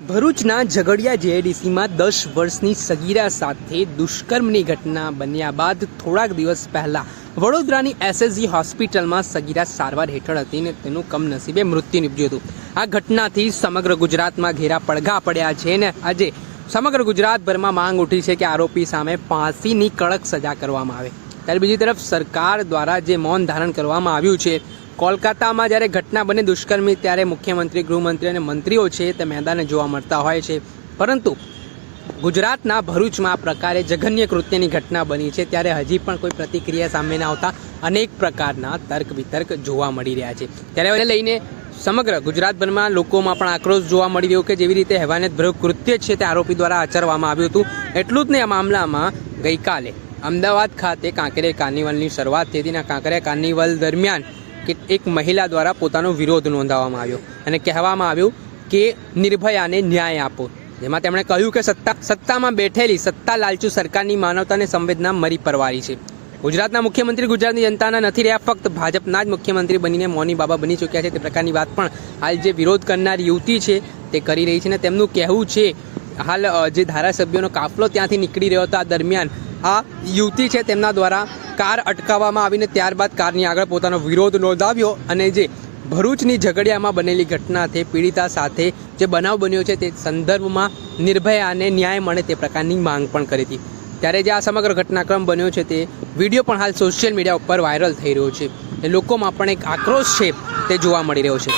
ભરૂચના ઝઘડિયા જેઆઈડીસીમાં 10 વર્ષની સગીરા સાથે દુષ્કર્મની ઘટના બન્યા બાદ થોડાક દિવસ પહેલા વડોદરાની એસએસજી હોસ્પિટલમાં સગીરા સારવાર હેઠળ હતી ને તેનું કમનસીબે મૃત્યુ નીપજ્યું હતું। આ ઘટનાથી સમગ્ર ગુજરાતમાં ઘેરા પડઘા પડ્યા છે ને આજે સમગ્ર ગુજરાતભરમાં માંગ ઉઠી છે કે આરોપી સામે ફાંસીની કડક સજા કરવામાં આવે। ત્યારે બીજી તરફ સરકાર દ્વારા જે મૌન ધારણ કરવામાં આવ્યું છે, કોલકાતામાં જ્યારે ઘટના બને દુષ્કર્મની ત્યારે મુખ્યમંત્રી, ગૃહમંત્રી અને મંત્રીઓ છે તે મેદાને જોવા મળતા હોય છે, પરંતુ ગુજરાતના ભરૂચમાં આ પ્રકારે જઘન્ય કૃત્યની ઘટના બની છે ત્યારે હજી પણ કોઈ પ્રતિક્રિયા સામે ના આવતા અનેક પ્રકારના તર્ક વિતર્ક જોવા મળી રહ્યા છે। ત્યારે એને લઈને સમગ્ર ગુજરાતભરમાં લોકોમાં પણ આક્રોશ જોવા મળી રહ્યો કે જેવી રીતે હેવાનિયતભર્યું કૃત્ય છે તે આરોપી દ્વારા આચરવામાં આવ્યું હતું। એટલું જ નહીં, આ મામલામાં ગઈકાલે અમદાવાદ ખાતે કાંકરિયા કાર્નિવલની શરૂઆત થઈ હતી। કાંકરિયા કાર્નિવલ દરમિયાન એક મહિલા દ્વારા પોતાનો વિરોધ નોંધાવવામાં આવ્યો અને કહેવામાં આવ્યું કે નિર્ભયાને ન્યાય આપો, જેમાં તેમણે કહ્યું કે સત્તામાં બેઠેલી સત્તા લાલચુ સરકારની માનવતાને સંવેદના મરી પરવારી છે। ગુજરાતના મુખ્યમંત્રી ગુજરાતની જનતાના નથી રહ્યા, ફક્ત ભાજપના જ મુખ્યમંત્રી બનીને મૌની બાબા બની ચૂક્યા છે, તે પ્રકારની વાત પણ હાલ જે વિરોધ કરનાર યુવતી છે તે કરી રહી છે। અને તેમનું કહેવું છે હાલ જે ધારાસભ્યોનો કાફલો ત્યાંથી નીકળી રહ્યો હતો, આ દરમિયાન આ યુવતી છે તેમના દ્વારા કાર અટકાવવામાં આવીને ત્યારબાદ કારની આગળ પોતાનો વિરોધ નોંધાવ્યો અને જે ભરૂચની ઝઘડિયામાં બનેલી ઘટનાથી પીડિતા સાથે જે બનાવ બન્યો છે તે સંદર્ભમાં નિર્ભયાને ન્યાય મળે તે પ્રકારની માંગ પણ કરી હતી। ત્યારે જે આ સમગ્ર ઘટનાક્રમ બન્યો છે તે વિડીયો પણ હાલ સોશિયલ મીડિયા ઉપર વાયરલ થઈ રહ્યો છે। એ લોકોમાં પણ એક આક્રોશ છે તે જોવા મળી રહ્યો છે।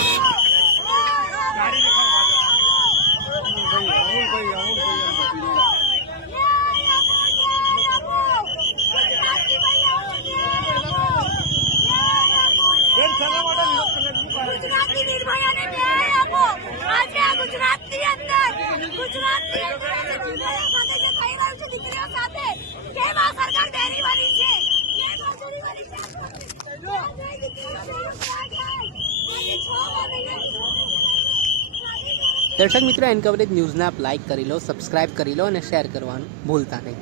ગુજરાતની નિર્ભયાને ન્યાય આપો। આજે આ ગુજરાતની અંદર નિર્ભયા સાથે જે થઈ રહ્યું છે દીકરીઓ સાથે, કેમ આ સરકાર બેરી બની છે, કેમ મજૂરી બની છે, દર્શક મિત્રો, એન કવરેજ ન્યૂઝને આપ લાઇક કરી લો, સબસ્ક્રાઇબ કરી લો અને શેર કરવાનું ભૂલતા નહીં।